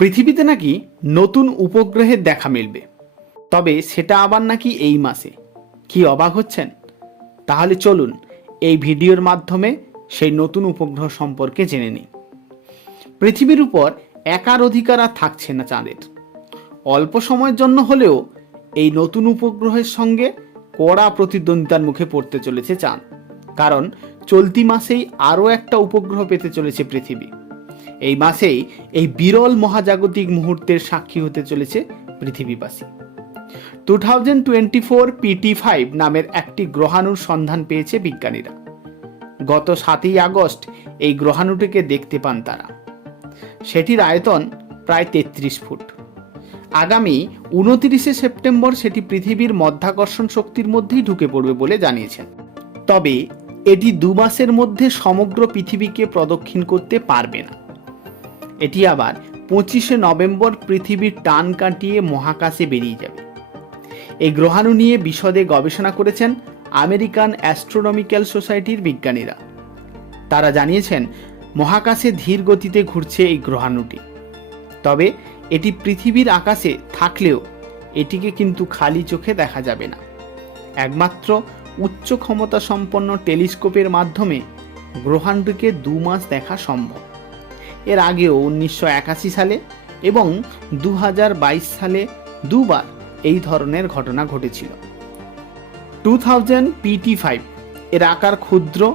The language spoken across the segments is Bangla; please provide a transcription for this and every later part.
পৃথিবীতে নাকি নতুন উপগ্রহের দেখা মিলবে। তবে সেটা আবার নাকি এই মাসে। কি অবাক হচ্ছেন? তাহলে চলুন এই ভিডিওর মাধ্যমে সেই নতুন উপগ্রহ সম্পর্কে জেনে নিই। পৃথিবীর উপর একার অধিকার আর থাকছে না চাঁদের। অল্প সময়ের জন্য হলেও এই নতুন উপগ্রহের সঙ্গে কড়া প্রতিদ্বন্দ্বিতার মুখে পড়তে চলেছে চাঁদ। কারণ চলতি মাসেই আরও একটা উপগ্রহ পেতে চলেছে পৃথিবী। এই মাসেই এই বিরল মহাজাগতিক মুহূর্তের সাক্ষী হতে চলেছে পৃথিবীবাসী। Two thousand twenty four PT five নামের একটি গ্রহাণুর সন্ধান পেয়েছে বিজ্ঞানীরা। গত সাতই আগস্ট এই গ্রহাণুটিকে দেখতে পান তারা। সেটির আয়তন প্রায় তেত্রিশ ফুট। আগামী উনতিরিশে সেপ্টেম্বর সেটি পৃথিবীর মধ্যাকর্ষণ শক্তির মধ্যেই ঢুকে পড়বে বলে জানিয়েছেন। তবে এটি দু মাসের মধ্যে সমগ্র পৃথিবীকে প্রদক্ষিণ করতে পারবে না। এটি আবার পঁচিশে নভেম্বর পৃথিবীর টান কাটিয়ে মহাকাশে বেরিয়ে যাবে। এই গ্রহাণু নিয়ে বিশদে গবেষণা করেছেন আমেরিকান অ্যাস্ট্রোনমিক্যাল সোসাইটির বিজ্ঞানীরা। তারা জানিয়েছেন, মহাকাশে ধীর গতিতে ঘুরছে এই গ্রহাণুটি। তবে এটি পৃথিবীর আকাশে থাকলেও এটিকে কিন্তু খালি চোখে দেখা যাবে না। একমাত্র উচ্চ ক্ষমতা সম্পন্ন টেলিস্কোপের মাধ্যমে গ্রহাণুটিকে দু মাস দেখা সম্ভব। এর আগেও উনিশশো একাশি সালে এবং দু হাজার বাইশ সালে দুবার এই ধরনের ঘটনা ঘটেছিল। টু থাউজেন্ড পিটি ফাইভ এর আকার ক্ষুদ্র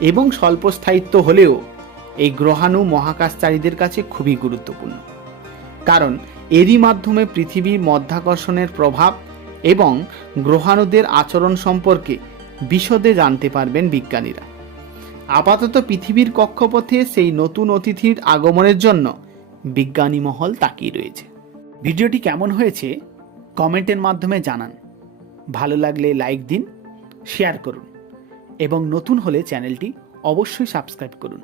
এবং স্বল্প স্থায়িত্ব হলেও এই গ্রহাণু মহাকাশচারীদের কাছে খুবই গুরুত্বপূর্ণ। কারণ এরই মাধ্যমে পৃথিবীর মধ্যাকর্ষণের প্রভাব এবং গ্রহাণুদের আচরণ সম্পর্কে বিশদে জানতে পারবেন বিজ্ঞানীরা। আপাতত পৃথিবীর কক্ষপথে সেই নতুন অতিথির আগমনের জন্য বিজ্ঞানী মহল তাকিয়ে রয়েছে। ভিডিওটি কেমন হয়েছে কমেন্টের মাধ্যমে জানান। ভালো লাগলে লাইক দিন, শেয়ার করুন এবং নতুন হলে চ্যানেলটি অবশ্যই সাবস্ক্রাইব করুন।